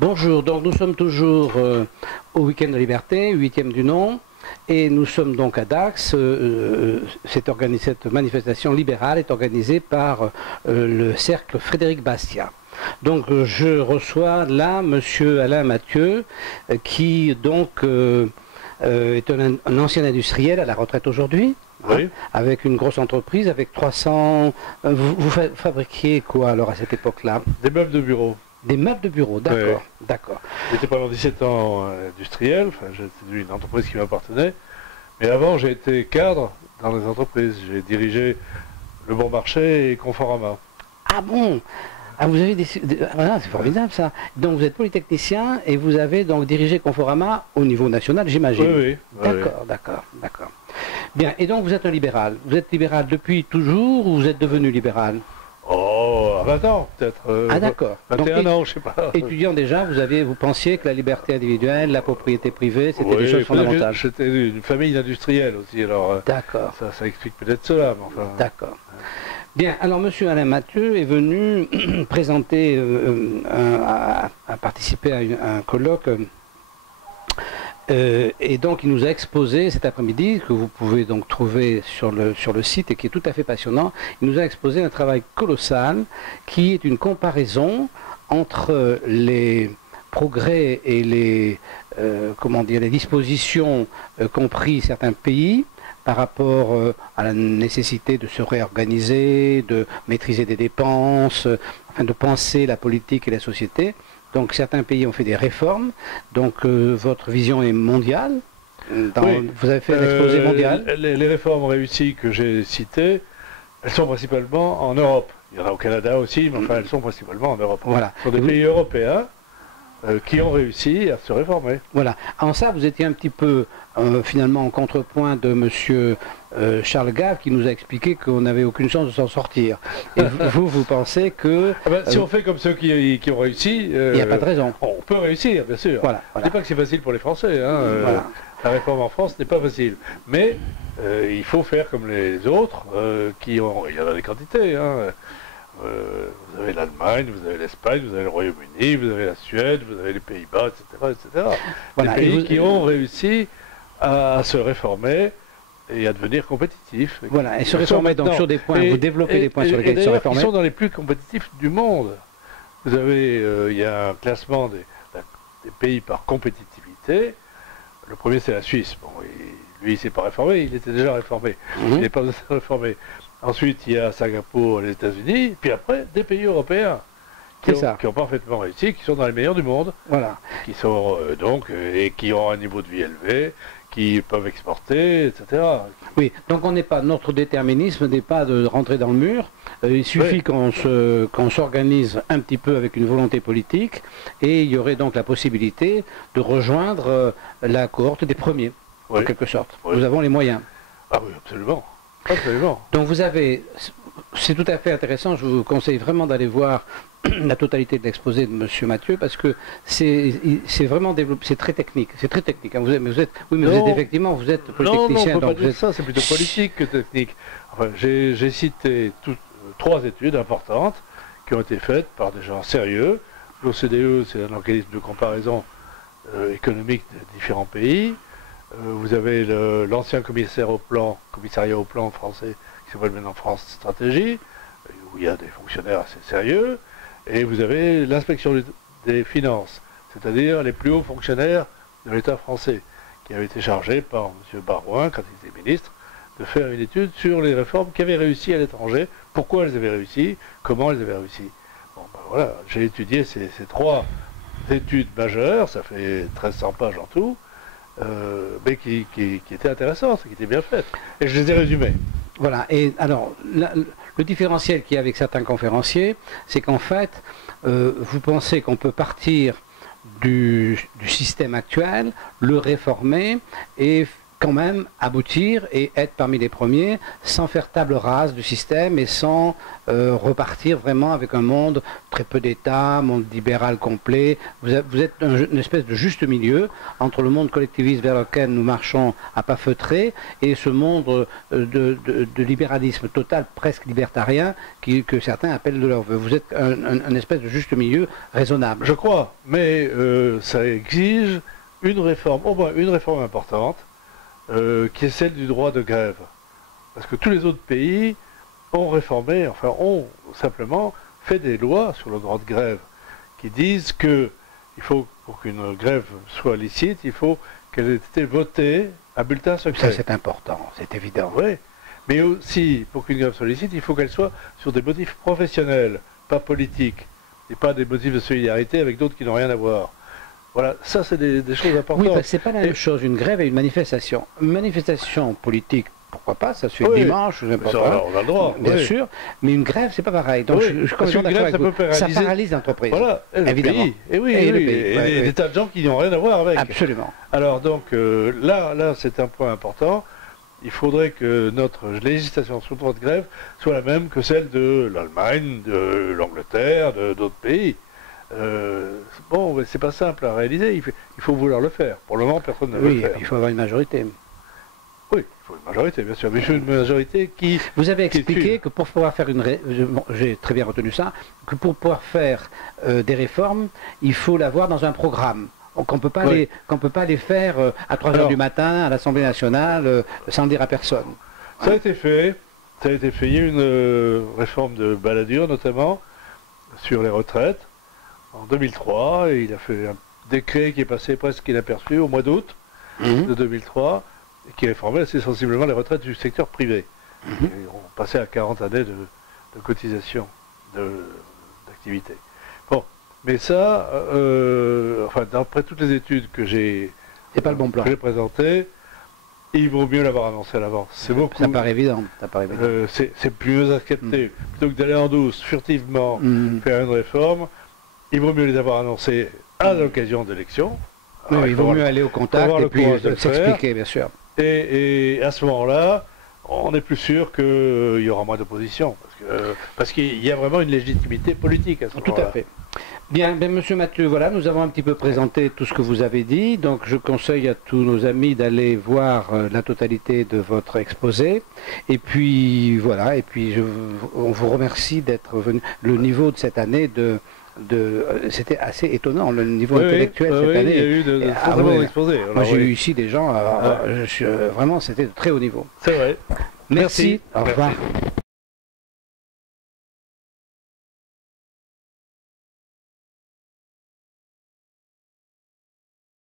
Bonjour, donc nous sommes toujours au Week-end de Liberté, 8e du nom, et nous sommes donc à Dax. Cette manifestation libérale est organisée par le cercle Frédéric Bastiat. Donc je reçois là Monsieur Alain Mathieu, qui donc est un ancien industriel à la retraite aujourd'hui. Oui. Avec une grosse entreprise, avec 300... Vous fabriquiez quoi alors à cette époque-là? Des meubles de bureau. Des meubles de bureau, d'accord, d'accord. J'étais pendant 17 ans industriel, enfin, c'était une entreprise qui m'appartenait. Mais avant, j'ai été cadre dans les entreprises. J'ai dirigé Le Bon Marché et Conforama. Ah bon? Ah, vous avez voilà, c'est formidable ça. Donc vous êtes polytechnicien et vous avez donc dirigé Conforama au niveau national, j'imagine. Oui. D'accord, d'accord, d'accord. Bien, et donc vous êtes un libéral. Vous êtes libéral depuis toujours ou vous êtes devenu libéral? Oh, à 20 ans peut-être. Ah d'accord. 21 ans, je sais pas. Étudiant déjà, vous pensiez que la liberté individuelle, la propriété privée, c'était des choses fondamentales. J'étais une famille d'industriels aussi, alors d'accord. Ça explique peut-être cela. Mais enfin... D'accord. Bien, alors Monsieur Alain Mathieu est venu présenter, à participer à un colloque, et donc il nous a exposé cet après-midi, que vous pouvez donc trouver sur le site et qui est tout à fait passionnant. Il nous a exposé un travail colossal qui est une comparaison entre les progrès et les dispositions qu'ont pris certains pays par rapport à la nécessité de se réorganiser, de maîtriser des dépenses, de penser la politique et la société. Donc certains pays ont fait des réformes, donc votre vision est mondiale. Oui. Vous avez fait un exposé mondial. Les réformes réussies que j'ai citées, elles sont principalement en Europe. Il y en a au Canada aussi, mais enfin elles sont principalement en Europe. Voilà. Ce sont des pays européens qui ont réussi à se réformer. Voilà. En ça, vous étiez un petit peu finalement en contrepoint de M. Charles Gave qui nous a expliqué qu'on n'avait aucune chance de s'en sortir. Et vous pensez que... si on fait comme ceux qui ont réussi... il n'y a pas de raison. On peut réussir, bien sûr. Voilà. Je ne dis pas que c'est facile pour les Français. Voilà. La réforme en France n'est pas facile. Mais il faut faire comme les autres, il y en a des quantités. Vous avez l'Allemagne, vous avez l'Espagne, vous avez le Royaume-Uni, vous avez la Suède, vous avez les Pays-Bas, etc. Voilà. Des pays qui ont réussi à se réformer et à devenir compétitifs. Voilà, et se réformer donc sur des points, vous développez les points sur lesquels se réformer. Ils sont dans les plus compétitifs du monde. Vous avez, il y a un classement des pays par compétitivité. Le premier, c'est la Suisse. Bon, lui, il ne s'est pas réformé, il était déjà réformé. Il n'est pas réformé. Ensuite, il y a Singapour, les États-Unis, puis après, des pays européens qui ont parfaitement réussi, qui sont dans les meilleurs du monde, voilà. Qui sont et qui ont un niveau de vie élevé, qui peuvent exporter, etc. Oui, donc notre déterminisme n'est pas de rentrer dans le mur. Il suffit qu'on s'organise un petit peu avec une volonté politique, et il y aurait donc la possibilité de rejoindre la cohorte des premiers, en quelque sorte. Nous avons les moyens. Ah oui, absolument. Absolument. Donc c'est tout à fait intéressant, je vous conseille vraiment d'aller voir la totalité de l'exposé de M. Mathieu, parce que c'est vraiment développé, c'est très technique, hein. Vous êtes effectivement, vous êtes polytechnicien. Non, on peut pas dire ça, c'est plutôt politique que technique. Enfin, j'ai cité trois études importantes qui ont été faites par des gens sérieux. L'OCDE, c'est un organisme de comparaison économique de différents pays. Vous avez l'ancien commissariat au plan français, qui s'appelle maintenant France Stratégie, où il y a des fonctionnaires assez sérieux, et vous avez l'inspection des finances, c'est-à-dire les plus hauts fonctionnaires de l'État français, qui avaient été chargés par M. Barouin, quand il était ministre, de faire une étude sur les réformes qui avaient réussi à l'étranger, pourquoi elles avaient réussi, comment elles avaient réussi. Bon, ben voilà, j'ai étudié ces trois études majeures, ça fait 1300 pages en tout, mais qui étaient intéressantes, qui étaient bien faites. Et je les ai résumées. Voilà, et alors, le différentiel qu'il y a avec certains conférenciers, c'est qu'en fait, vous pensez qu'on peut partir du système actuel, le réformer, et quand même aboutir et être parmi les premiers sans faire table rase du système et sans repartir vraiment avec un monde très peu d'État, monde libéral complet. Vous êtes une espèce de juste milieu entre le monde collectiviste vers lequel nous marchons à pas feutrés et ce monde de libéralisme total, presque libertarien, que certains appellent de leur vœu. Vous êtes un espèce de juste milieu raisonnable. Je crois, mais ça exige une réforme, au moins une réforme importante, qui est celle du droit de grève. Parce que tous les autres pays ont réformé, enfin ont simplement fait des lois sur le droit de grève, qui disent que il faut, pour qu'une grève soit licite, il faut qu'elle ait été votée à bulletin secret. Ça c'est important, c'est évident. Oui, mais aussi, pour qu'une grève soit licite, il faut qu'elle soit sur des motifs professionnels, pas politiques, et pas des motifs de solidarité avec d'autres qui n'ont rien à voir. Voilà, ça c'est des choses importantes. Oui, c'est pas la même chose, une grève et une manifestation. Une manifestation politique, pourquoi pas, ça se fait dimanche, je sais pas. On a le droit. Bien sûr, mais une grève, c'est pas pareil. Donc je suis complètement d'accord avec vous. Ça paralyse l'entreprise. Voilà, évidemment. Et oui, et des tas de gens qui n'ont rien à voir avec. Absolument. Alors donc là c'est un point important. Il faudrait que notre législation sur le droit de grève soit la même que celle de l'Allemagne, de l'Angleterre, d'autres pays. Bon, c'est pas simple à réaliser, il faut vouloir le faire. Pour le moment, personne ne veut le faire. Oui, il faut avoir une majorité. Oui, il faut une majorité, bien sûr, mais il faut une majorité qui... Vous avez expliqué que pour pouvoir faire j'ai très bien retenu ça, que pour pouvoir faire des réformes, il faut l'avoir dans un programme. Qu'on ne peut pas les faire à 3 heures du matin à l'Assemblée nationale sans dire à personne. Ça a été fait. Il y a eu une réforme de Balladur, notamment, sur les retraites, en 2003. Et il a fait un décret qui est passé presque inaperçu au mois d'août de 2003, et qui réformait assez sensiblement les retraites du secteur privé. Et on passait à 40 années de cotisation, d'activité. Bon. Mais ça, enfin, d'après toutes les études que j'ai présentées, il vaut mieux l'avoir annoncé à l'avance. C'est beaucoup. Ça paraît évident. C'est mieux accepté. Plutôt que d'aller en douce, furtivement, faire une réforme, il vaut mieux les avoir annoncés à l'occasion d'élections. Oui, il vaut mieux aller au contact et puis s'expliquer, bien sûr. Et à ce moment-là, on est plus sûr qu'il y aura moins d'opposition. Parce qu'il y a vraiment une légitimité politique à ce moment-là. Tout à fait. Bien, Monsieur Mathieu, voilà, nous avons un petit peu présenté tout ce que vous avez dit, donc je conseille à tous nos amis d'aller voir la totalité de votre exposé, et puis voilà, et puis on vous remercie d'être venu. Le niveau de cette année c'était assez étonnant, le niveau intellectuel cette année. Il y a eu de très bons exposés. Moi j'ai eu ici des gens, vraiment c'était de très haut niveau. C'est vrai. Merci. Au revoir.